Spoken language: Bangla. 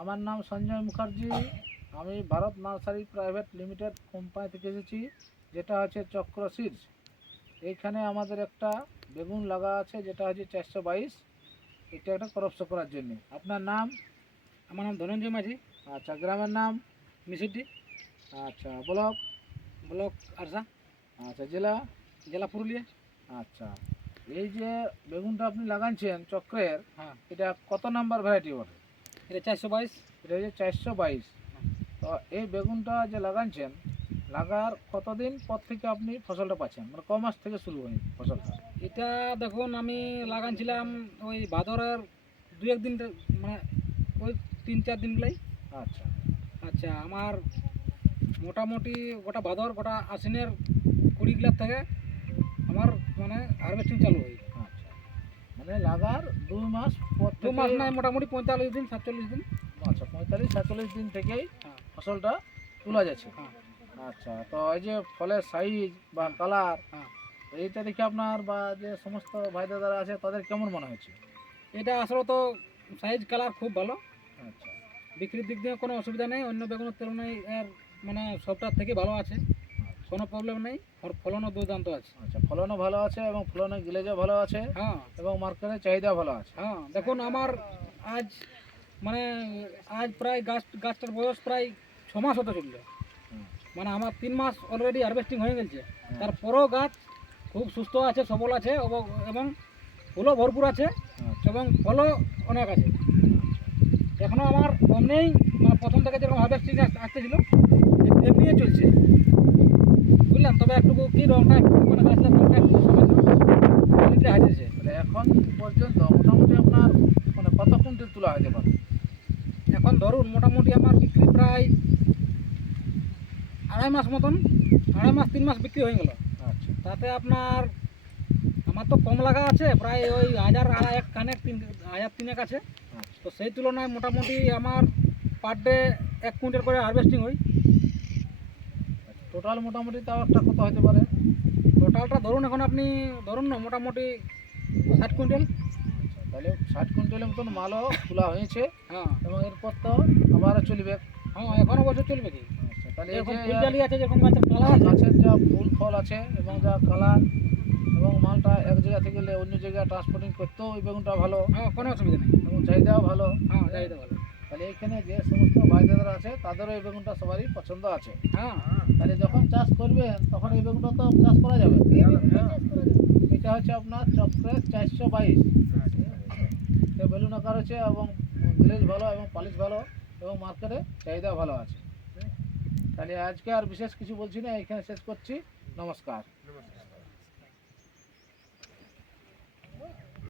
আমার নাম সঞ্জয় মুখার্জি। আমি Bharat nursery private limited company থেকে এসেছি, যেটা হচ্ছে চক্র সিডস। এইখানে আমাদের একটা বেগুন লাগা আছে, যেটা হচ্ছে 422। এটা একটা ক্রপ করার জন্য। আপনার নাম? আমার নাম ধনঞ্জয় মাঝি। আচ্ছা, গ্রামের নাম? মিসিডি। আচ্ছা, ব্লক? Block ARSA. আচ্ছা, জেলা? জেলা পুরুলিয়া। আচ্ছা, এই যে বেগুনটা আপনি লাগাচ্ছেন চক্রের, হ্যাঁ, এটা কত নাম্বার ভ্যারাইটি বটে? এটা 422। এটা হচ্ছে 422। তো এই বেগুনটা যে লাগাচ্ছেন, লাগার কতদিন পর থেকে আপনি ফসলটা পাচ্ছেন, মানে ক মাস থেকে শুরু হয় ফসলটা? এটা দেখুন, আমি লাগানছিলাম ওই ভাদরের দু একদিন, মানে ওই 3-4 দিনগুলাই। আচ্ছা আচ্ছা, আমার মোটামুটি গোটা ভাদর গোটা আশ্বিনের 20 থেকে আমার মানে হারভেস্টিং চালু হয়। আচ্ছা, মানে লাগার 2 মাস পর 2 মাস থেকে? নয়, মোটামুটি 45 দিন 47 দিন। আচ্ছা, 45-47 দিন থেকেই হ্যাঁ, ফসলটা তোলা যাচ্ছে। হ্যাঁ, আচ্ছা, তো এই যে ফলের সাইজ বা কালার, হ্যাঁ। এইটা দেখে আপনার বা যে সমস্ত ভাই দাদারা আছে তাদের কেমন মনে হয়েছে? এটা আসলে তো সাইজ কালার খুব ভালো। আচ্ছা বিক্রির দিক দিয়ে কোনো অসুবিধা নেই, অন্য বেগুনের তুলনায় এর মানে সবটার থেকে ভালো আছে, কোনো প্রবলেম নেই। ফলনও দুর্দান্ত আছে। আচ্ছা, ফলনও ভালো আছে এবং ফলনের গ্লেজও ভালো আছে হ্যাঁ, এবং মার্কেটের চাহিদা ভালো আছে। হ্যাঁ। দেখুন, আমার আজ মানে আজ প্রায় গাছটার বয়স প্রায় 6 মাস হতে চললো। হুম। মানে আমার 3 মাস অলরেডি হারভেস্টিং হয়ে গেছে। হ্যাঁ। তারপরেও গাছ খুব সুস্থ আছে, সবল আছে এবং ফুলও ভরপুর আছে আচ্ছা, এবং ফলও অনেক আছে। এখনও আমার অমনেই, মানে প্রথম থেকে যেরকম হারভেস্টিং আসতেছিল এমনি চলছে, বুঝলাম। তবে একটু কি রংটা একটু মানে গাছের রংটা একটু সময় হারিয়েছে। মানে এখন পর্যন্ত মোটামুটি আপনার মানে কত কুইন্টাল তোলা হতে পারে? এখন ধরুন মোটামুটি আমার বিক্রি প্রায় 2.5 মাস মতন, 2.5 মাস 3 মাস বিক্রি হয়ে গেল। আচ্ছা তাতে আপনার আমার তো কম লাগা আছে, প্রায় ওই 1,000 কানেক 1,000 আছে। আচ্ছা। তো সেই তুলনায় মোটামুটি আমার পার ডে 1 কুইন্টাল করে হারভেস্টিং হয়। টোটাল মোটামুটি তাও একটা কত হতে পারে? টোটালটা ধরুন, এখন আপনি ধরুন না, মোটামুটি 60 কুইন্টাল। আচ্ছা, তাহলে 60 কুইন্টালের মতন মালও তোলা হয়েছে হ্যাঁ, এবং এরপর তো আবারও চলবে। হ্যাঁ, এখনও বছর চলবে কি। আচ্ছা, তাহলে এই এরকম যে ফুলজালি আছে, যেরকম গাছের কালার আছে। গাছের যা ফুল ফল আছে এবং যা কালার এবং মালটা এক জায়গা থেকে অন্য জায়গায় ট্রান্সপোর্টিং করতেও ওই বেগুনটা ভালো হ্যাঁ, কোনো অসুবিধা নেই। এবং চাহিদাও ভালো। হ্যাঁ, চাহিদা ভালো। তাহলে এখানে যে সমস্ত ভাই দাদারা আছে তাদেরও এই বেগুনটা সবারই পছন্দ আছে। হ্যাঁ, তাহলে যখন চাষ করবেন তখন এই বেগুনটা তো চাষ করা যাবে। এটা হচ্ছে আপনার চক্রের 422। বেলুন আকার হচ্ছে এবং গ্লেজ ভালো এবং পালিশ ভালো এবং মার্কেটে চাহিদা ভালো আছে। তাহলে আজকে আর বিশেষ কিছু বলছি না, এখানে শেষ করছি। নমস্কার।